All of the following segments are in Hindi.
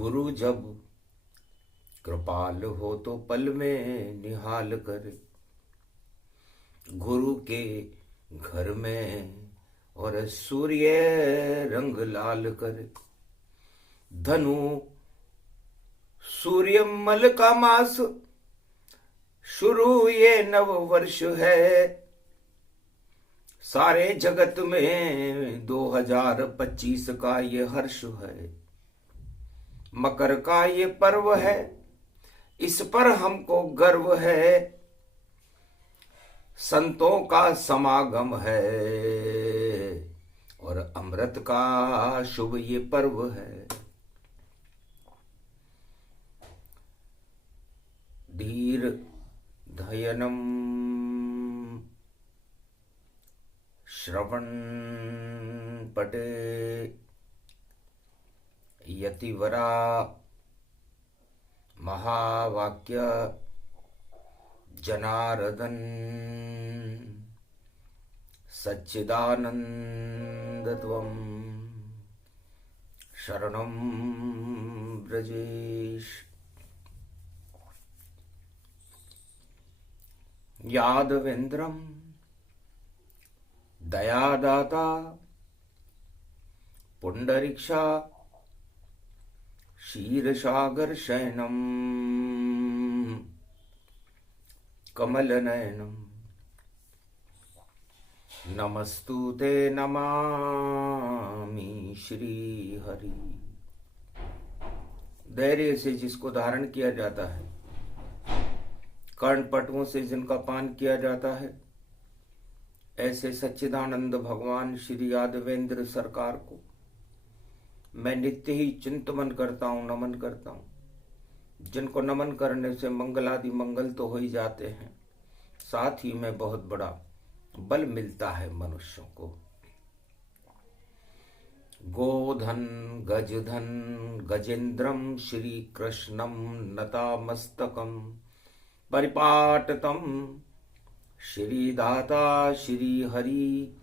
गुरु जब कृपाल हो तो पल में निहाल करे। गुरु के घर में और सूर्य रंग लाल करे। धनु सूर्य मल का मास, शुरू ये नव वर्ष है। सारे जगत में 2025 का ये हर्ष है। मकर का ये पर्व है, इस पर हमको गर्व है। संतों का समागम है और अमृत का शुभ ये पर्व है। धीर धयनम श्रवण पटे यतिवरा महावाक्य जनार्दन सच्चिदानंदत्वं शरणं ब्रजेश। यादवेन्द्रं दयादाता पुंडरीक्षा क्षीरसागर शयनम कमलनयनम नमस्तुते नमामि श्री हरि। धैर्य से जिसको धारण किया जाता है, कर्णपटुओं से जिनका पान किया जाता है, ऐसे सच्चिदानंद भगवान श्री यादवेंद्र सरकार को मैं नित्य ही चिंतन करता हूँ, नमन करता हूँ। जिनको नमन करने से मंगलादि मंगल तो हो ही जाते हैं, साथ ही में बहुत बड़ा बल मिलता है मनुष्यों को। गोधन गजधन गजेन्द्रम श्री कृष्णम नतामस्तकम परिपाटतम श्री दाता श्री हरि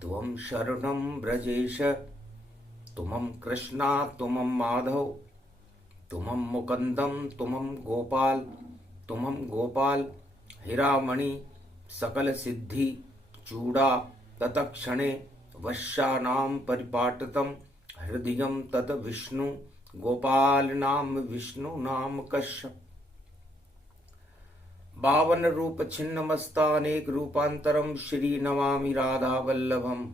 त्वं शरणं ब्रजेश। तुमं कृष्णा तुमं माधव तुमं मुकुंदम तुमं गोपाल हिरामणि सकल सिद्धि चूड़ा तत्क्षणे वश्यानां परिपाटतम हृदयं तत विष्णु गोपाल नाम विष्णु नाम कश्यप। 52 रूप छिन्न मस्तानेक रूपांतरम श्री नमामि राधा वल्लभम।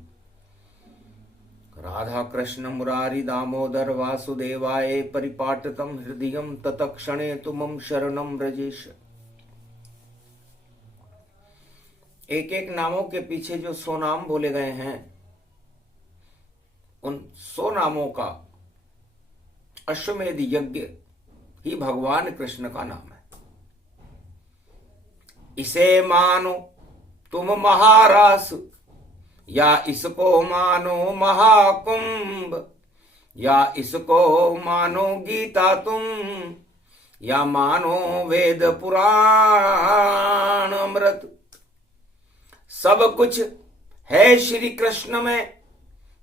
राधा कृष्ण मुरारी दामोदर वासुदेवाय परिपाटतम हृदयं तत्क्षणे तुमं शरणं ब्रजेश। एक एक नामों के पीछे जो 100 नाम बोले गए हैं, उन 100 नामों का अश्वमेध यज्ञ ही भगवान कृष्ण का नाम है। इसे मानो तुम महारास, या इसको मानो महाकुंभ, या इसको मानो गीता तुम, या मानो वेद पुराण अमृत। सब कुछ है श्री कृष्ण में,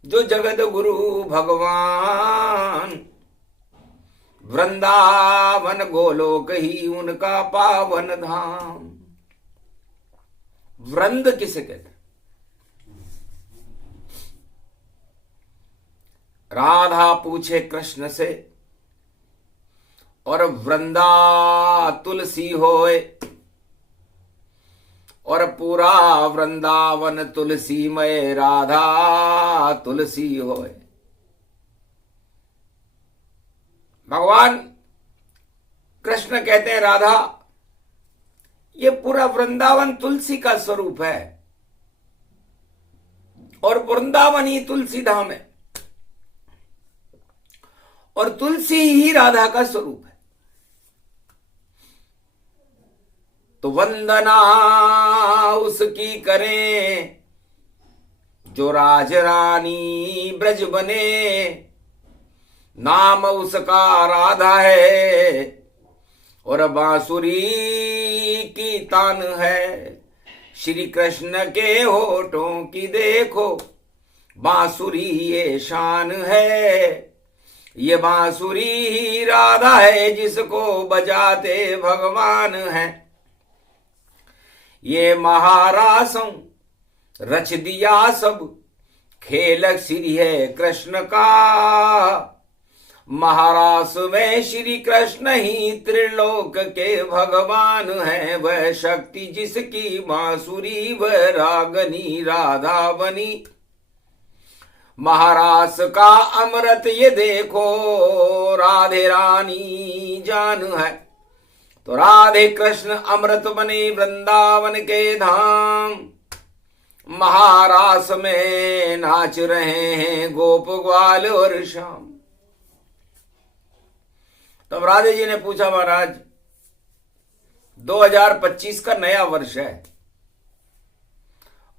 जो जगत गुरु भगवान। वृंदावन गोलोक ही उनका पावन धाम। वृंद किसे कहते हैं? राधा पूछे कृष्ण से, और वृंदा तुलसी होए, और पूरा वृंदावन तुलसीमय राधा तुलसी होए। भगवान कृष्ण कहते हैं, राधा ये पूरा वृंदावन तुलसी का स्वरूप है, और वृंदावन ही तुलसी धाम है, और तुलसी ही राधा का स्वरूप है। तो वंदना उसकी करें जो राजरानी ब्रज बने। नाम उसका राधा है और बांसुरी की तान है। श्री कृष्ण के होठों की देखो बांसुरी ये शान है। ये बांसुरी ही राधा है जिसको बजाते भगवान है। ये महारासों रच दिया सब खेल श्री है कृष्ण का। महारास में श्री कृष्ण ही त्रिलोक के भगवान है। वह शक्ति जिसकी बांसुरी वह रागनी राधा बनी। महारास का अमृत ये देखो राधे रानी जान है। तो राधे कृष्ण अमृत बने वृंदावन के धाम। महारास में नाच रहे हैं गोप ग्वाल और श्याम। तब राधे जी ने पूछा, महाराज 2025 का नया वर्ष है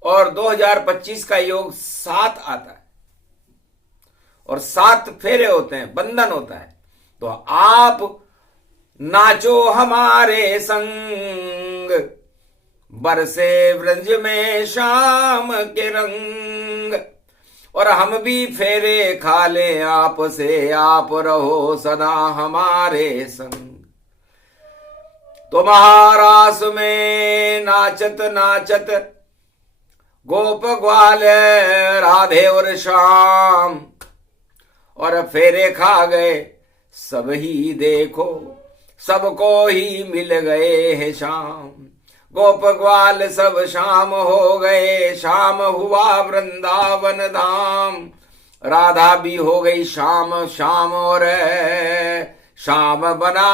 और 2025 का योग 7 आता है और 7 फेरे होते हैं, बंधन होता है। तो आप नाचो हमारे संग, बरसे व्रज में शाम के रंग। और हम भी फेरे खा ले आपसे, आप रहो सदा हमारे संग। तो महारास में नाचत नाचत गोप ग्वाल राधे और श्याम, और फेरे खा गए सब ही देखो, सबको ही मिल गए हैं शाम। गोप ग्वाल सब शाम हो गए, शाम हुआ वृंदावन धाम। राधा भी हो गई शाम शाम, और शाम बना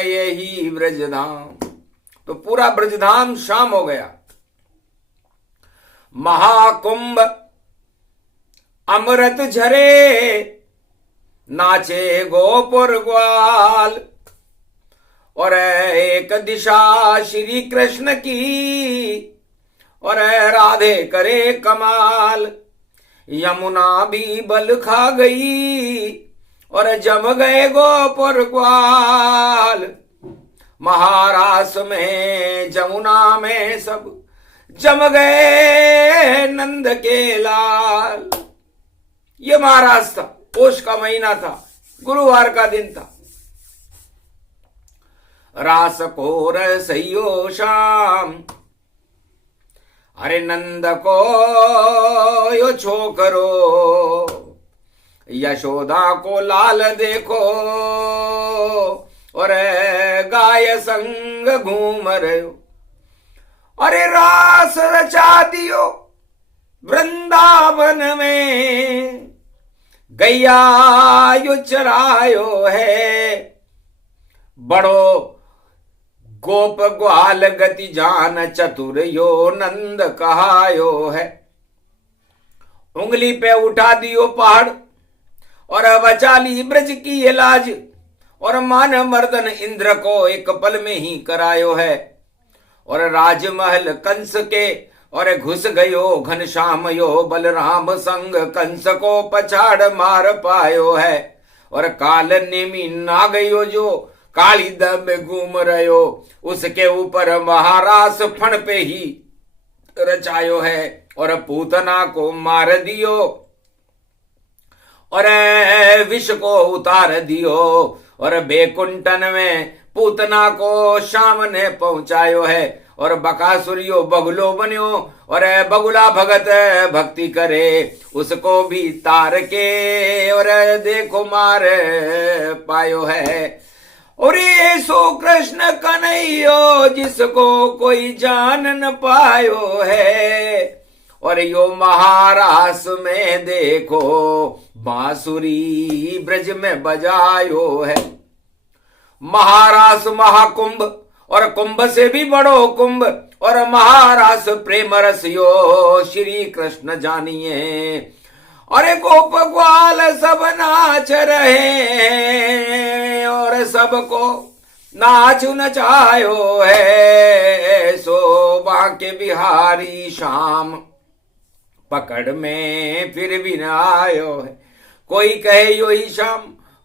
यही ब्रजधाम। तो पूरा ब्रजधाम शाम हो गया। महाकुंभ अमृत झरे, नाचे गोपुर ग्वाल। और एक दिशा श्री कृष्ण की, और राधे करे कमाल। यमुना भी बल खा गई, और जम गए गोपुर ग्वाल। महारास में जमुना में सब जम गए नंद के लाल। ये महाराज था, पोष का महीना था, गुरुवार का दिन था। रास को रसइयो शाम, अरे नंद को यो छोकरो। यशोदा को लाल देखो, और गाय संग घूम रहो। अरे रास रचा दियो वृंदावन में, गैया यो चरायो है। बड़ो गोप ग्वाल गति जान चतुर यो नंद कहायो है। उंगली पे उठा दियो पहाड़, और बचा ली ब्रज की ये लाज। और मान मर्दन इंद्र को एक पल में ही करायो है। और राजमहल कंस के और घुस गयो घनश्याम यो। बलराम संग कंस को पछाड़ मार पायो है। और काल नेमी नाग यो जो काली दम में घूम रहो, उसके ऊपर महारास फण पे ही रचायो है। और पूतना को मार दियो, और विष को उतार दियो। और बेकुंठन में पूतना को श्याम ने पहुंचायो है। और बकासुरियो बगुलो बन्यो, और बगुला भगत भक्ति करे, उसको भी तार के और देखो मार पायो है। और ये सो कृष्ण कन्हैयो जिसको कोई जान न पायो है। और यो महारास में देखो बांसुरी ब्रज में बजायो है। महारास महाकुंभ, और कुंभ से भी बड़ो कुंभ। और महारास प्रेम रस यो श्री कृष्ण जानिए। अरे गोप ग्वाल सब नाच रहे हैं, और सबको नाच नचायो है। सो बांके बिहारी शाम, पकड़ में फिर भी न आयो है। कोई कहे यो ही शाम,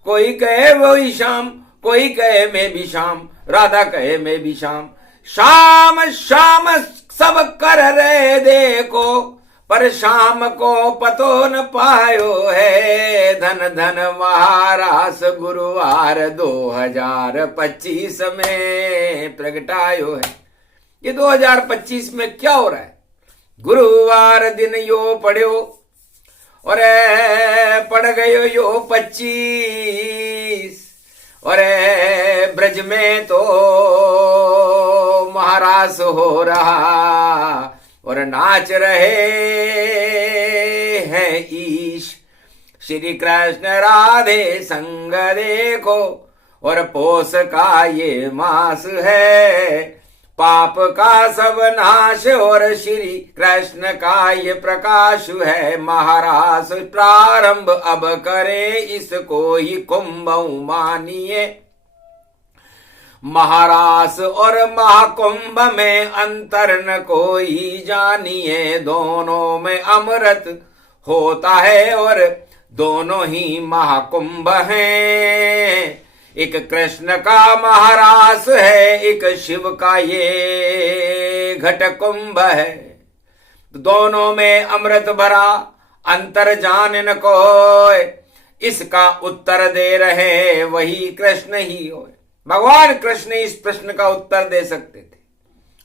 कोई कहे वो ही शाम, कोई कहे मैं भी शाम, राधा कहे मैं भी शाम। शाम शाम सब कर रहे देखो, पर शाम को पतो न पायो है, धन धन महारास गुरुवार 2025 में प्रगटायो है। ये 2025 में क्या हो रहा है? गुरुवार दिन यो पढ़्यो और पढ़ गयो यो 25, और ब्रज में तो महारास हो रहा और नाच रहे हैं ईश। श्री कृष्ण राधे संग देखो, और पोष का ये मास है, पाप का सब नाश और श्री कृष्ण का ये प्रकाश है। महारास प्रारंभ अब करे, इसको ही कुंभ मानिए। महारास और महाकुंभ में अंतर न कोई जानिए, दोनों में अमृत होता है और दोनों ही महाकुंभ हैं। एक कृष्ण का महारास है, एक शिव का ये घट कुंभ है। दोनों में अमृत भरा, अंतर जान न कोय, इसका उत्तर दे रहे वही कृष्ण ही होय। भगवान कृष्ण इस प्रश्न का उत्तर दे सकते थे।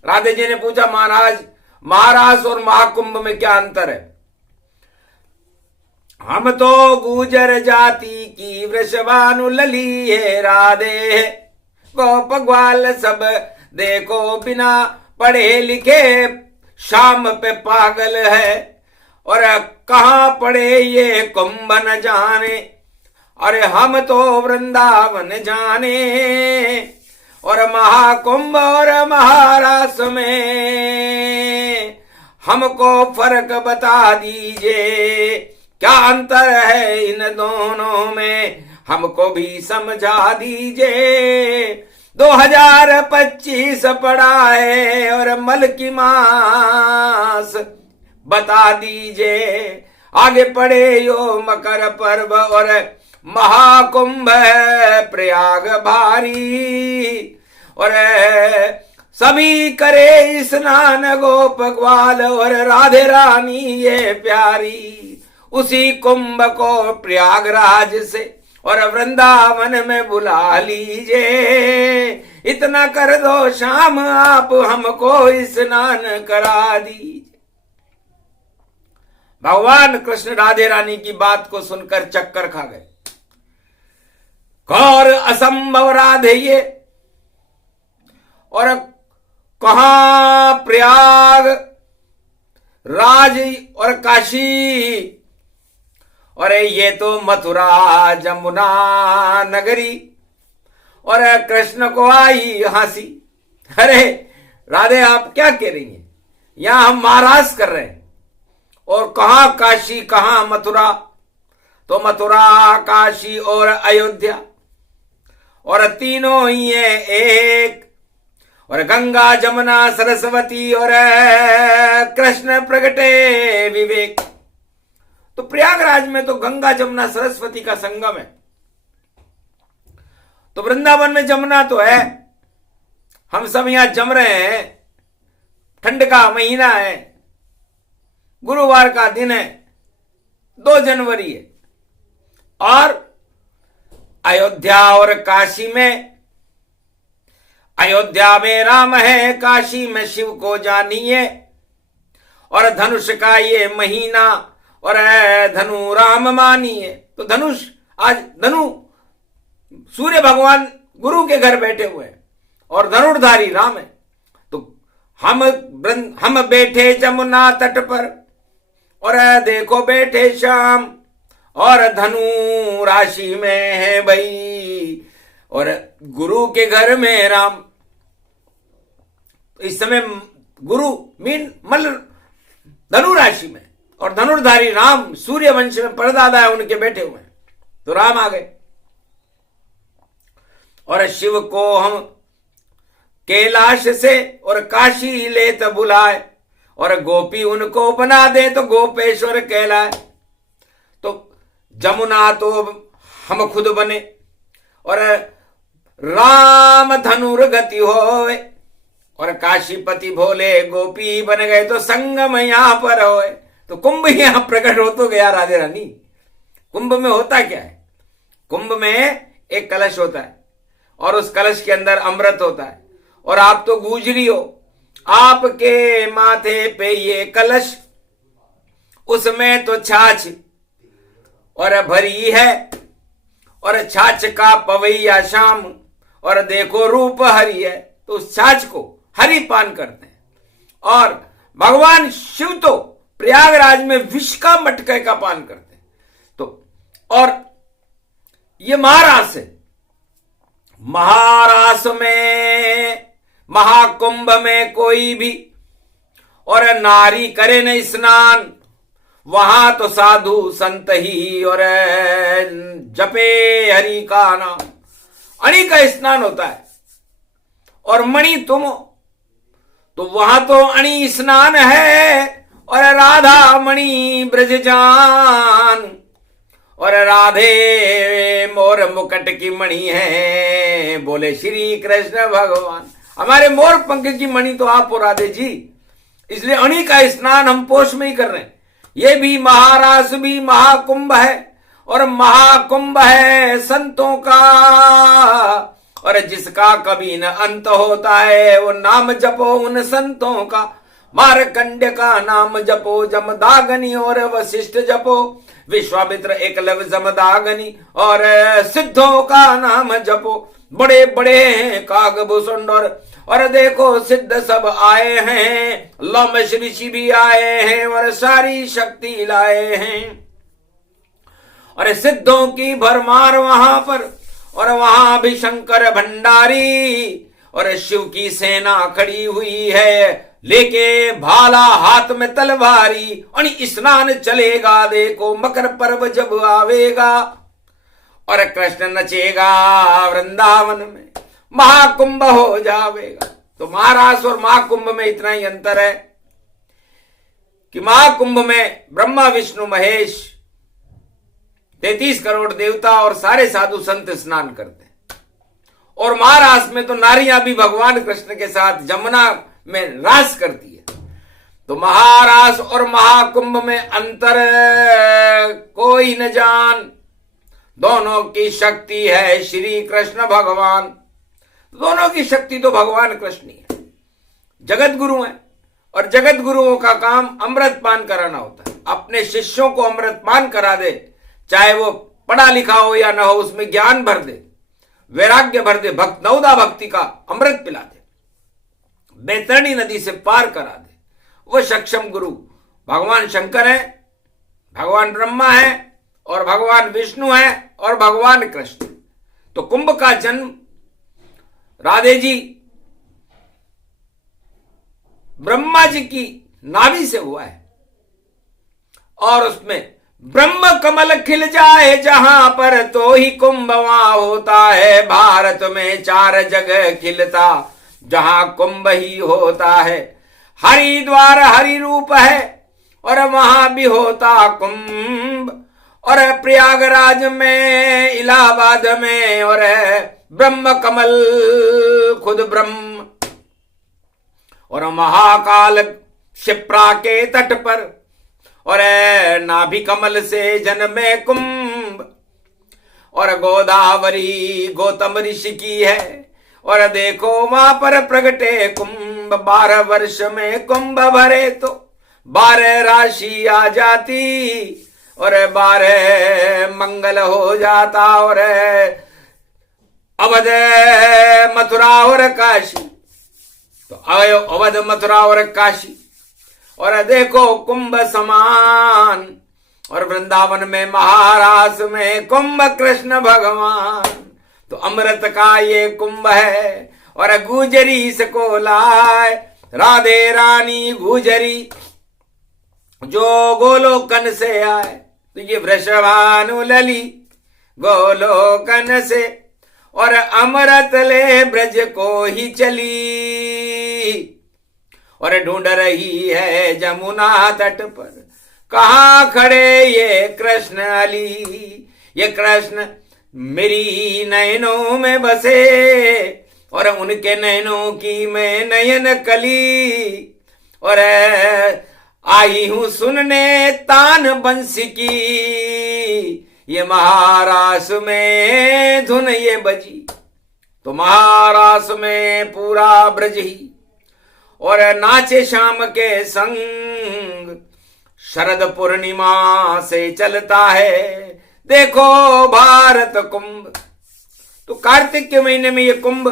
राधे जी ने पूछा, महाराज महारास और महाकुंभ में क्या अंतर है? हम तो गुजर जाति की वृषभानु लली है राधे, गोप ग्वाल सब देखो बिना पढ़े लिखे शाम पे पागल है। और कहाँ पढ़े ये कुंभ न जाने, अरे हम तो वृंदावन जाने। और महाकुंभ और महारास में हमको फर्क बता दीजिए, क्या अंतर है इन दोनों में, हमको भी समझा दीजिए। 2025 पड़ा है और मल की मास बता दीजिए। आगे पड़े यो मकर पर्व और महाकुंभ है प्रयाग भारी, और सभी करे स्नान गोप ग्वाल और राधे रानी ये प्यारी। उसी कुंभ को प्रयागराज से और वृंदावन में बुला लीजिए। इतना कर दो शाम आप हमको स्नान करा दीजिए। भगवान कृष्ण राधे रानी की बात को सुनकर चक्कर खा गए। और असंभव राधे ये, और कहां प्रयाग राज और काशी, और ये तो मथुरा जमुना नगरी। और कृष्ण को आई हंसी, अरे राधे आप क्या कह रही हैं, यहां हम महाराज कर रहे हैं। और कहां काशी कहां मथुरा, तो मथुरा काशी और अयोध्या, और तीनों ही है एक। और गंगा जमुना सरस्वती और कृष्ण प्रगटे विवेक। तो प्रयागराज में तो गंगा जमुना सरस्वती का संगम है। तो वृंदावन में जमुना तो है, हम सब यहां जम रहे हैं। ठंड का महीना है, गुरुवार का दिन है, 2 जनवरी है। और अयोध्या और काशी में, अयोध्या में राम है, काशी में शिव को जानिए। और धनुष का ये महीना और धनु राम मानिए। तो धनुष, आज धनु सूर्य भगवान गुरु के घर बैठे हुए हैं और धनुर्धारी राम है। तो हम बैठे जमुना तट पर और देखो बैठे श्याम, और धनु राशि में है भाई, और गुरु के घर में राम। इस समय गुरु मल धनु राशि में, और धनुर्धारी राम सूर्य वंश में परदादा है उनके बैठे हुए हैं। तो राम आ गए। और शिव को हम कैलाश से और काशी लेत बुलाए, और गोपी उनको बना दे तो गोपेश्वर कहलाए। तो जमुना तो हम खुद बने, और राम धनुर्गति होए, और काशीपति भोले गोपी बन गए तो संगम यहां पर होए। तो कुंभ यहां प्रकट हो तो गया राधे रानी। कुंभ में होता क्या है? कुंभ में एक कलश होता है और उस कलश के अंदर अमृत होता है, और आप तो गुजरी हो, आपके माथे पे ये कलश, उसमें तो छाछ और भरी है, और छाछ का पवैया शाम, और देखो रूप हरि है। तो उस छाछ को हरि पान करते हैं। और भगवान शिव तो प्रयागराज में विष का मटके का पान करते हैं। तो और ये महारास है, महारास में महाकुंभ में कोई भी और नारी करे न स्नान, वहां तो साधु संत ही और जपे हरि का नाम। अणि का स्नान होता है और मणि तुम हो, तो वहां तो अणि स्नान है, और राधा मणि ब्रज जान, और राधे मोर मुकुट की मणि है, बोले श्री कृष्ण भगवान। हमारे मोर पंख की मणि तो आप हो राधे जी, इसलिए अणि का स्नान हम पोष में ही कर रहे हैं। ये भी महारास भी महाकुंभ है, और महाकुंभ है संतों का, और जिसका कभी न अंत होता है, वो नाम जपो उन संतों का। मारकंड्य का नाम जपो जमदाग्नि, और वशिष्ठ जपो विश्वामित्र एकलव्य जमदाग्नि, और सिद्धों का नाम जपो, बड़े बड़े हैं कागभूषण, और देखो सिद्ध सब आए हैं, लोमश ऋषि भी आए हैं, और सारी शक्ति लाए हैं, और सिद्धों की भरमार वहां पर, और वहां भी शंकर भंडारी, और शिव की सेना खड़ी हुई है, लेके भाला हाथ में तलवारी। और स्नान चलेगा देखो मकर पर्व जब आवेगा, और कृष्ण नचेगा वृंदावन में, महाकुंभ हो जावेगा। तो महारास और महाकुंभ में इतना ही अंतर है कि महाकुंभ में ब्रह्मा विष्णु महेश 33 करोड़ देवता और सारे साधु संत स्नान करते हैं, और महारास में तो नारियां भी भगवान कृष्ण के साथ जमुना में रास करती है। तो महारास और महाकुंभ में अंतर कोई न जान, दोनों की शक्ति है श्री कृष्ण भगवान। दोनों की शक्ति तो भगवान कृष्ण ही है, जगत गुरु है, और जगत गुरुओं का काम अमृत पान कराना होता है। अपने शिष्यों को अमृत पान करा दे, चाहे वो पढ़ा लिखा हो या ना हो, उसमें ज्ञान भर दे, वैराग्य भर दे, भक्त नवदा भक्ति का अमृत पिला दे, बैतरणी नदी से पार करा दे, वो सक्षम गुरु भगवान शंकर है, भगवान ब्रह्मा है, और भगवान विष्णु है, और भगवान कृष्ण। तो कुंभ का जन्म राधे जी ब्रह्मा जी की नाभि से हुआ है, और उसमें ब्रह्म कमल खिल जाए जहां पर, तो ही कुंभ वहां होता है। भारत में 4 जगह खिलता जहां कुंभ ही होता है। हरिद्वार हरि रूप है, और वहां भी होता कुंभ, और प्रयागराज में, इलाहाबाद में, और ब्रह्म कमल खुद ब्रह्म, और महाकाल शिप्रा के तट पर, और नाभि कमल से जन्मे कुंभ, और गोदावरी गौतम ऋषि की है, और देखो वहां पर प्रगटे कुंभ। 12 वर्ष में कुंभ भरे तो 12 राशि आ जाती, और 12 मंगल हो जाता, और अवध मथुरा और काशी, तो अवध मथुरा और काशी, और देखो कुंभ समान, और वृंदावन में महारास में कुंभ कृष्ण भगवान। तो अमृत का ये कुंभ है, और गुजरी इसको लाए, राधे रानी गुजरी जो गोलोकन से आए। तो ये वृषभानु लली गोलोकन से, और अमृत ले ब्रज को ही चली, और ढूंढ रही है जमुना तट पर, कहाँ खड़े ये कृष्ण अली। ये कृष्ण मेरी नयनों में बसे, और उनके नयनों की मैं नयन कली, और आई हूं सुनने तान बंसी की, ये महारास में धुन ये बजी। तो महारास में पूरा ब्रज ही और नाचे शाम के संग, शरद पूर्णिमा से चलता है देखो भारत कुंभ। तो कार्तिक के महीने में ये कुंभ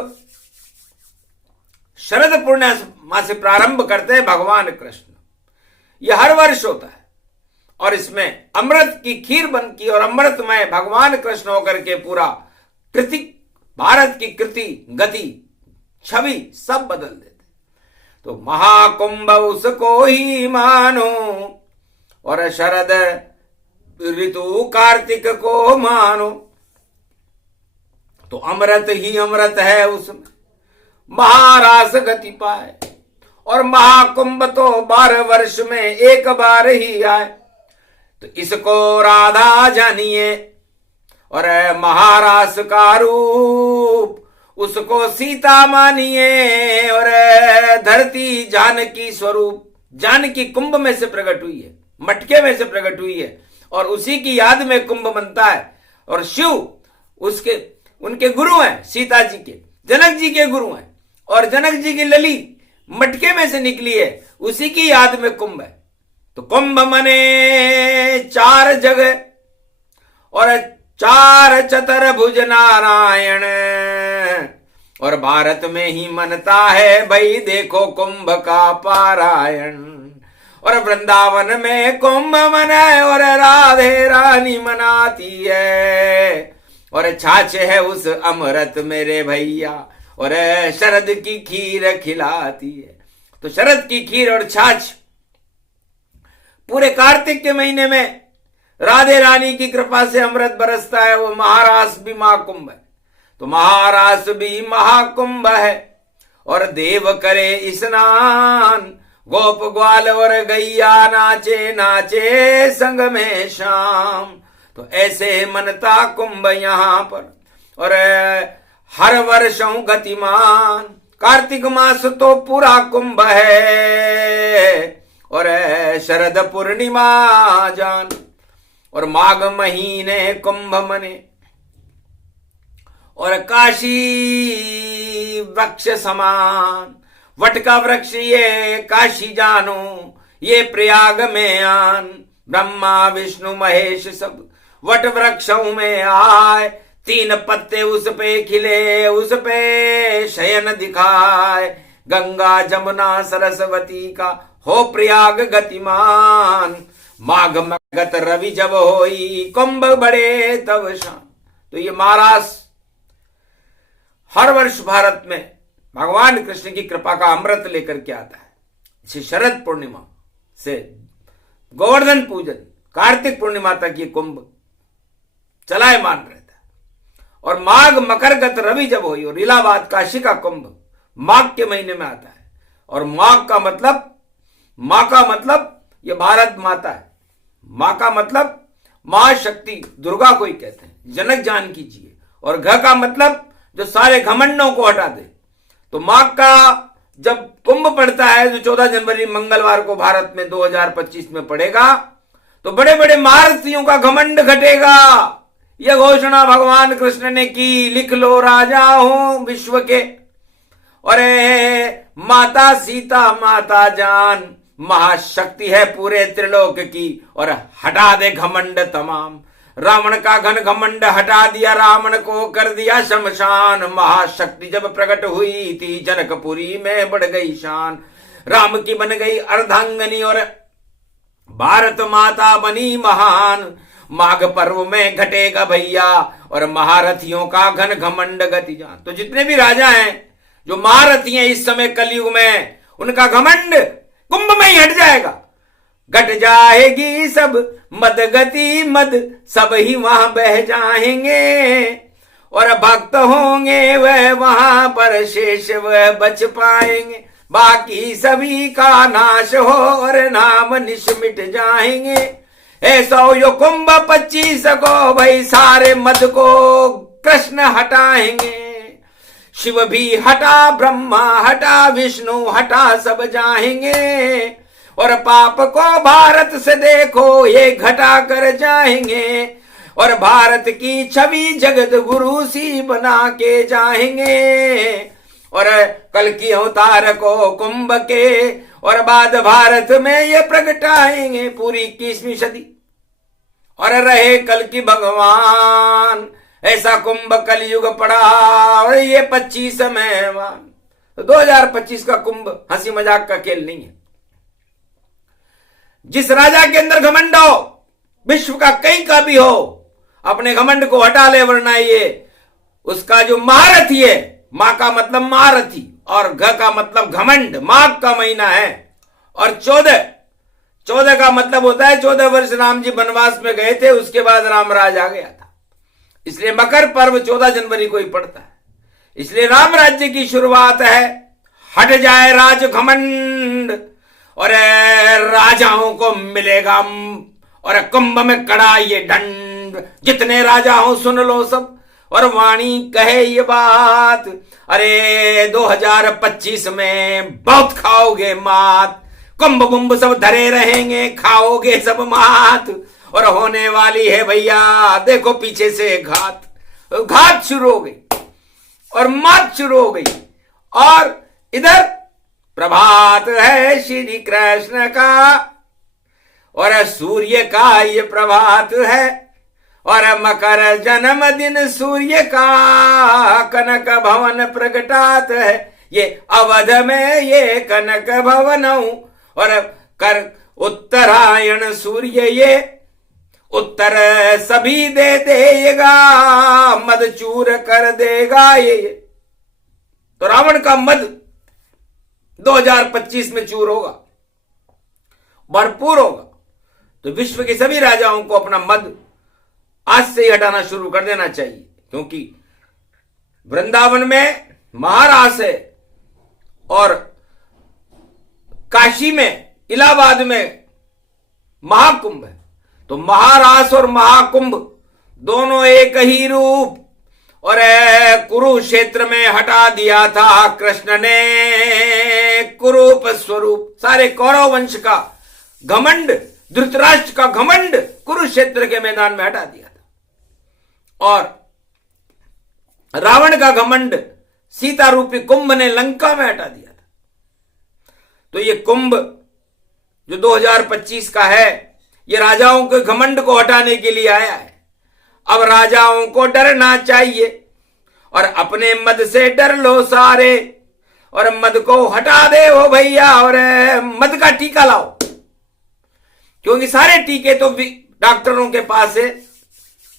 शरद पूर्णिमा से प्रारंभ करते हैं भगवान कृष्ण। यह हर वर्ष होता है और इसमें अमृत की खीर बनती और अमृतमय भगवान कृष्ण होकर के पूरा कृति, भारत की कृति, गति, छवि सब बदल देते। तो महाकुंभ उसको ही मानो और शरद ऋतु कार्तिक को मानो। तो अमृत ही अमृत है उसमें, महारास गति पाए। और महाकुंभ तो 12 वर्ष में एक बार ही आए। तो इसको राधा जानिए और महारास का रूप उसको सीता मानिए। और धरती जानकी स्वरूप, जानकी कुंभ में से प्रकट हुई है, मटके में से प्रकट हुई है और उसी की याद में कुंभ बनता है। और शिव उसके उनके गुरु हैं, सीता जी के, जनक जी के गुरु हैं और जनक जी की लली मटके में से निकली है, उसी की याद में कुंभ है। तो कुंभ मने 4 जगह और 4 चतुर्भुज नारायण। और भारत में ही मनता है भाई देखो कुंभ का पारायण। और वृंदावन में कुंभ मनाए और राधे रानी मनाती है। और छाछ है उस अमृत मेरे भैया और शरद की खीर खिलाती है। तो शरद की खीर और छाछ पूरे कार्तिक के महीने में राधे रानी की कृपा से अमृत बरसता है। वो महारास भी महाकुंभ है। तो महारास भी महाकुंभ है और देव करे स्नान, गोप ग्वाल और गैया नाचे नाचे संग में शाम। तो ऐसे मनता कुंभ यहां पर और हर वर्षों गतिमान। कार्तिक मास तो पूरा कुंभ है और शरद पूर्णिमा जान। और माघ महीने कुंभ मने और काशी वृक्ष समान। वट का वृक्ष ये काशी जानो, ये प्रयाग में आन। ब्रह्मा विष्णु महेश सब वट वृक्षों में आए। 3 पत्ते उस पे खिले, उस पे शयन दिखाए। गंगा जमुना सरस्वती का हो प्रयाग गतिमान। माघ मगत रवि जब होई, कुंभ बड़े तब शान। तो ये महारास हर वर्ष भारत में भगवान कृष्ण की कृपा का अमृत लेकर के आता है। इसे शरद पूर्णिमा से गोवर्धन पूजन, कार्तिक पूर्णिमा तक ये कुंभ चलायमान रहता है। और माघ मकरगत रवि जब हुई और इलाहाबाद काशी का कुंभ माघ के महीने में आता है। और माघ का मतलब, मां का मतलब ये भारत माता है। मां का मतलब मां शक्ति दुर्गा को ही कहते हैं, जनक जानकी जी है। और घ का मतलब जो सारे घमंडों को हटा दे। तो माघ का जब कुंभ पड़ता है जो 14 जनवरी मंगलवार को भारत में 2025 में पड़ेगा, तो बड़े बड़े महारथियों का घमंड घटेगा। यह घोषणा भगवान कृष्ण ने की, लिख लो राजाओं विश्व के। और माता सीता माता जान, महाशक्ति है पूरे त्रिलोक की। और हटा दे घमंड तमाम। रावण का घन घमंड हटा दिया, रावण को कर दिया शमशान। महाशक्ति जब प्रकट हुई थी जनकपुरी में बढ़ गई शान। राम की बन गई अर्धांगनी और भारत माता बनी महान। माघ पर्व में घटेगा भैया और महारथियों का घन घमंड गति जान। तो जितने भी राजा हैं जो महारथी हैं इस समय कलयुग में, उनका घमंड कुंभ में ही हट जाएगा। घट जाएगी सब मद गति मद, सब ही वहां बह जाएंगे। और भक्त होंगे वह वहां पर, शेष वह बच पाएंगे। बाकी सभी का नाश हो और नाम निश मिट जाएंगे। ऐसा यो कुंभ 25 को भाई सारे मद को कृष्ण हटाएंगे। शिव भी हटा, ब्रह्मा हटा, विष्णु हटा, सब जाएंगे। और पाप को भारत से देखो ये घटा कर जाएंगे, और भारत की छवि जगत गुरु सी बना के जाएंगे। और कल की अवतार को कुंभ के और बाद भारत में ये प्रगटाएंगे पूरी 21वीं सदी। और रहे कल की भगवान, ऐसा कुंभ कलयुग पड़ा, और ये 25 में 2025 का कुंभ हंसी मजाक का खेल नहीं है। जिस राजा के अंदर घमंड हो, विश्व का कहीं का भी हो, अपने घमंड को हटा ले, वरना ये उसका जो महारथी है, मां का मतलब महारथी और घ का मतलब घमंड, माघ का महीना है, और 14 का मतलब होता है 14 वर्ष राम जी वनवास में गए थे, उसके बाद राम राज आ गया था। इसलिए मकर पर्व 14 जनवरी को ही पड़ता है। इसलिए राम राज्य की शुरुआत है, हट जाए राज घमंड और राजाओं को मिलेगा, और कुंभ में कड़ा ये दंड, जितने राजा हो सुन लो सब, और वाणी कहे ये बात, अरे 2025 में बहुत खाओगे मात, कुंभ बुंभ सब धरे रहेंगे, खाओगे सब मात, और होने वाली है भैया देखो पीछे से घात शुरू हो गई और मात शुरू हो गई। और इधर प्रभात है श्री कृष्ण का, और सूर्य का ये प्रभात है, और मकर जन्मदिन सूर्य का, कनक भवन प्रगटात है ये अवध में ये कनक भवन, और कर उत्तरायण सूर्य ये उत्तर सभी दे देगा, मद चूर कर देगा ये। तो रावण का मद 2025 में चूर होगा, भरपूर होगा। तो विश्व के सभी राजाओं को अपना मद आज से ही हटाना शुरू कर देना चाहिए, क्योंकि वृंदावन में महारास है और काशी में, इलाहाबाद में महाकुंभ है। तो महारास और महाकुंभ दोनों एक ही रूप, और कुरुक्षेत्र में हटा दिया था कृष्ण ने कुरूप स्वरूप। सारे कौरव वंश का घमंड, धृतराष्ट्र का घमंड कुरुक्षेत्र के मैदान में हटा दिया था, और रावण का घमंड सीता रूपी कुंभ ने लंका में हटा दिया था। तो ये कुंभ जो 2025 का है, ये राजाओं के घमंड को हटाने के लिए आया है। अब राजाओं को डरना चाहिए, और अपने मद से डर लो सारे, और मद को हटा दे हो भैया, और मद का टीका लाओ, क्योंकि सारे टीके तो डॉक्टरों के पास है,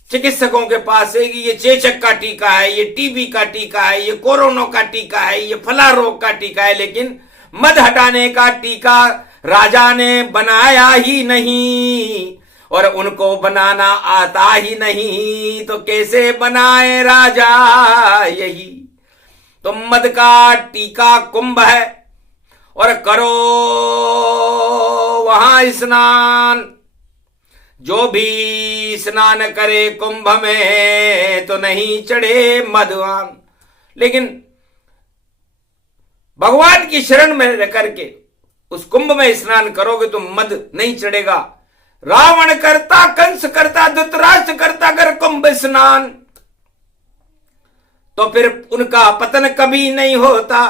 चिकित्सकों के पास है कि ये चेचक का टीका है, ये टीबी का टीका है, ये कोरोना का टीका है, ये फला रोग का टीका है, लेकिन मद हटाने का टीका राजा ने बनाया ही नहीं, और उनको बनाना आता ही नहीं, तो कैसे बनाए राजा यही। तो मद का टीका कुंभ है, और करो वहां स्नान, जो भी स्नान करे कुंभ में तो नहीं चढ़े मदवान। लेकिन भगवान की शरण में रह करके उस कुंभ में स्नान करोगे तो मद नहीं चढ़ेगा। रावण करता, कंस करता, धृतराष्ट्र करता अगर कुंभ स्नान, तो फिर उनका पतन कभी नहीं होता।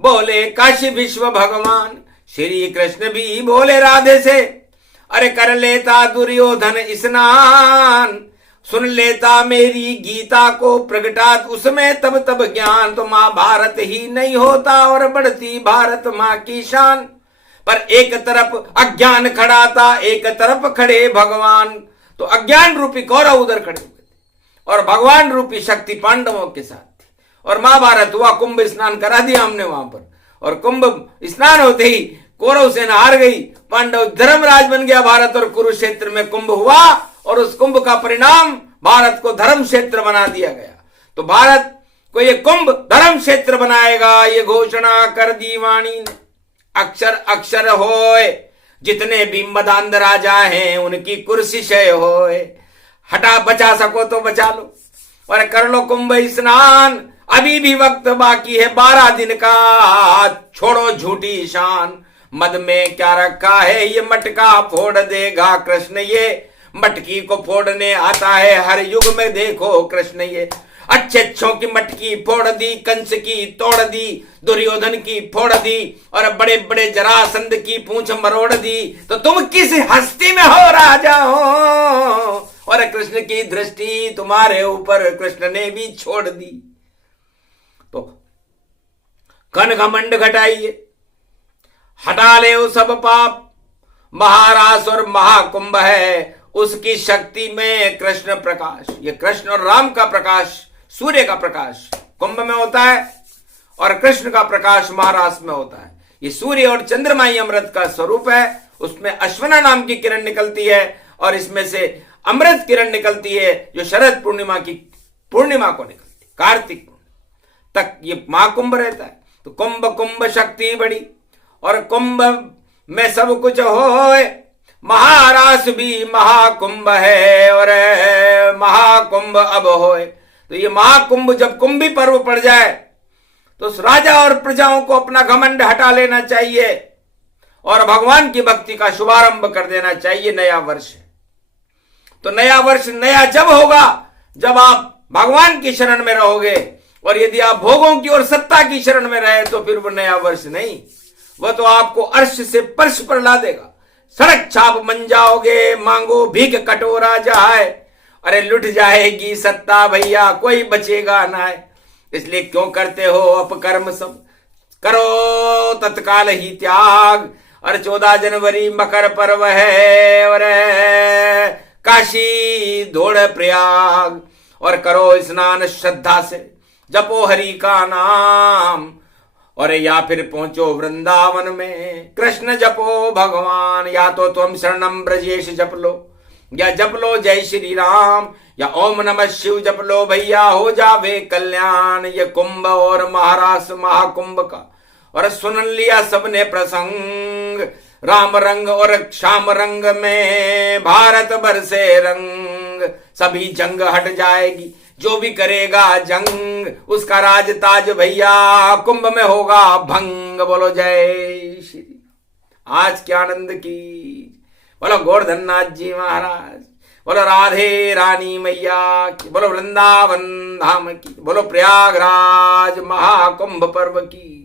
बोले काशी विश्व भगवान, श्री कृष्ण भी बोले राधे से, अरे कर लेता दुर्योधन स्नान, सुन लेता मेरी गीता को प्रगटात उसमें तब तब ज्ञान, तो महाभारत ही नहीं होता और बढ़ती भारत मां की शान। पर एक तरफ अज्ञान खड़ा था, एक तरफ खड़े भगवान, तो अज्ञान रूपी कौरव उधर खड़े हुए थे और भगवान रूपी शक्ति पांडवों के साथ थी। और महाभारत हुआ, कुंभ स्नान करा दिया हमने वहां पर, और कुंभ स्नान होते ही कौरव सेना हार गई, पांडव धर्मराज बन गया भारत, और कुरुक्षेत्र में कुंभ हुआ, और उस कुंभ का परिणाम भारत को धर्म क्षेत्र बना दिया गया। तो भारत को ये कुंभ धर्म क्षेत्र बनाएगा, ये घोषणा कर दी वाणी ने। अक्षर अक्षर होए, जितने भी मदांध राजा हैं उनकी कुर्सी क्षय होए, हटा बचा सको तो बचा लो और कर लो कुंभ स्नान। अभी भी वक्त बाकी है 12 दिन का, छोड़ो झूठी शान, मद में क्या रखा है ये मटका फोड़ देगा कृष्ण, ये मटकी को फोड़ने आता है हर युग में देखो कृष्ण। ये अच्छे अच्छों की मटकी फोड़ दी, कंस की तोड़ दी, दुर्योधन की फोड़ दी और बड़े बड़े जरासंध की पूंछ मरोड़ दी। तो तुम किस हस्ती में हो राजा हो, और कृष्ण की दृष्टि तुम्हारे ऊपर कृष्ण ने भी छोड़ दी। तो कन घमंड घटाइए, हटा ले वो सब पाप, महारास और महाकुंभ है उसकी शक्ति में कृष्ण प्रकाश। ये कृष्ण और राम का प्रकाश, सूर्य का प्रकाश कुंभ में होता है और कृष्ण का प्रकाश महारास में होता है। ये सूर्य और चंद्रमा ही अमृत का स्वरूप है। उसमें अश्वना नाम की किरण निकलती है और इसमें से अमृत किरण निकलती है जो शरद पूर्णिमा की पूर्णिमा को निकलती, कार्तिक पूर्णिमा तक ये महाकुंभ रहता है। तो कुंभ कुंभ शक्ति बड़ी और कुंभ में सब कुछ होए, महारास भी महाकुंभ है और महाकुंभ अब होए। तो ये महाकुंभ जब कुंभी पर्व पड़ जाए तो उस राजा और प्रजाओं को अपना घमंड हटा लेना चाहिए और भगवान की भक्ति का शुभारंभ कर देना चाहिए। नया वर्ष है तो नया वर्ष नया जब होगा जब आप भगवान की शरण में रहोगे, और यदि आप भोगों की और सत्ता की शरण में रहे तो फिर वो नया वर्ष नहीं, वह तो आपको अर्श से पर्श पर ला देगा। सड़क छाप बन जाओगे, मांगो भीख कटोरा जाए, अरे लुट जाएगी सत्ता भैया, कोई बचेगा ना है। इसलिए क्यों करते हो अपकर्म सब, करो तत्काल ही त्याग। और 14 जनवरी मकर पर्व है और काशी दौड़ प्रयाग, और करो स्नान श्रद्धा से, जपो हरि का नाम, और या फिर पहुंचो वृंदावन में कृष्ण जपो भगवान। या तो तुम शरणम ब्रजेश जप लो, या जप लो जय श्री राम, या ओम नमः शिव जप लो भैया, हो जावे कल्याण। ये कुंभ और महारास महाकुंभ का और सुन लिया सबने प्रसंग, राम रंग और श्याम रंग में भारत बरसे रंग। सभी जंग हट जाएगी, जो भी करेगा जंग उसका राज ताज भैया कुंभ में होगा भंग। बोलो जय श्री, आज के आनंद की, बोलो गोवर्धन नाथ जी महाराज, बोलो राधे रानी मैया की, बोलो वृंदावन धाम की, बोलो प्रयागराज महाकुंभ पर्व की।